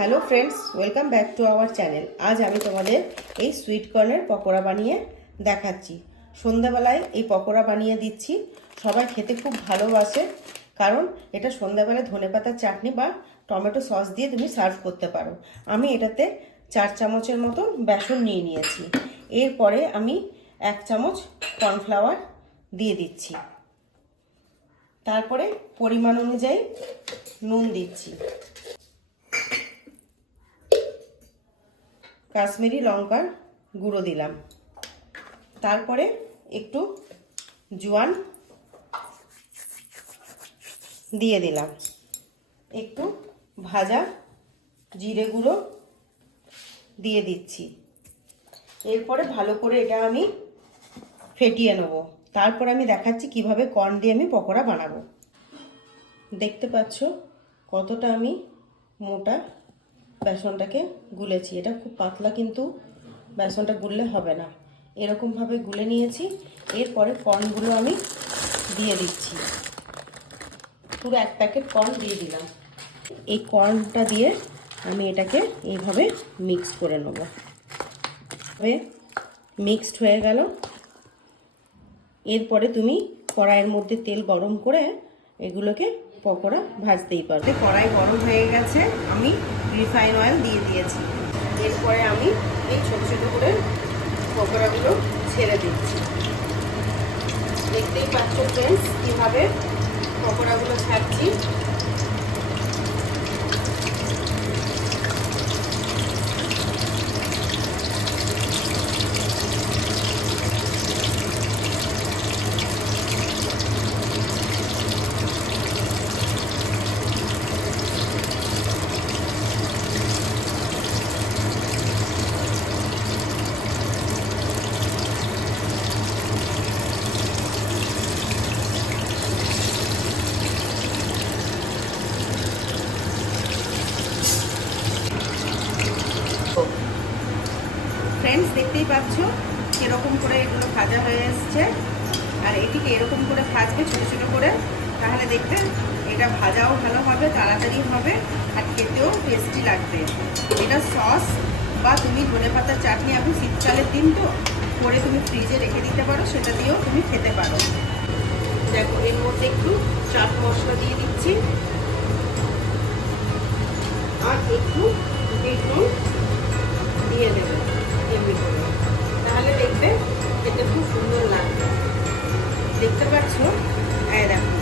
Hello friends, welcome back to our channel. আজ আমি তোমাদের এই সুইট কর্নের পকোড়া বানিয়ে দেখাচ্ছি। সন্ধ্যাবেলায় এই পকোড়া বানিয়ে দিচ্ছি। সবাই খেতে খুব ভালোবাসে, কারণ এটা সন্ধ্যাবেলায় ধনেপাতার চাটনি বা টমেটো সস দিয়ে তুমি সার্ভ করতে পারো। আমি এটাতে 4 চামচের মতো বেসন নিয়ে নিয়েছি। এরপরে আমি 1 চামচ কর্নফ্লাওয়ার দিয়ে দিচ্ছি। তারপরে পরিমাণ অনুযায়ী নুন দিচ্ছি। কাশ্মীরি লঙ্কার গুঁড়ো দিলাম। তারপরে একটু জোয়ান দিয়ে দিলাম। একটু ভাজা জিরে গুঁড়ো দিয়ে দিচ্ছি। এরপরে ভালো করে এটা আমি ফেটিয়ে নেব। তারপর আমি দেখাচ্ছি কিভাবে কর্ন দিয়ে আমি পকোড়া বানাবো। দেখতে পাচ্ছ কতটা আমি মোটা বেসনটাকে গুলেছি। এটা খুব পাতলা কিন্তু বেসনটা গুললে হবে না, এরকমভাবে গুলে নিয়েছি। এরপরে কর্নগুলো আমি দিয়ে দিচ্ছি। পুরো 1 প্যাকেট কর্ন দিয়ে দিলাম। এই কর্নটা দিয়ে আমি এটাকে এইভাবে মিক্স করে নেব। মিক্সড হয়ে গেল। এরপরে তুমি কড়াইয়ের মধ্যে তেল গরম করে এগুলোকে পকোড়া ভাজতেই পারবে। কড়াই গরম হয়ে গেছে, আমি রিফাইন অয়েল দিয়ে দিয়েছি। এরপরে আমি এই ছোট ছোট করে পকোড়াগুলো ছেড়ে দিচ্ছি। দেখতেই পাচ্ছ ফ্রেন্ডস কীভাবে পকোড়াগুলো ছাড়ছি। ফ্রেন্ডস দেখতেই পাচ্ছ কিরকম করে এগুলো ভাজা হয়ে এসছে। আর এটিকে এরকম করে ভাজবে ছোটো ছোটো করে, তাহলে দেখবে এটা ভাজাও ভালো হবে, তাড়াতাড়ি হবে, আর খেতেও টেস্টি লাগবে। এটা সস বা তুমি ধনেপাতার চাটনি, এখন শীতকালের দিন তো, করে তুমি ফ্রিজে রেখে দিতে পারো, সেটা দিয়েও তুমি খেতে পারো। দেখো এর মধ্যে একটু চাট মশলা দিয়ে দিচ্ছি আর একটু বিটনুন দিয়ে দেবে এমনি করে, তাহলে দেখবে খেতে খুব সুন্দর লাগবে। দেখতে পাচ্ছ, দেখো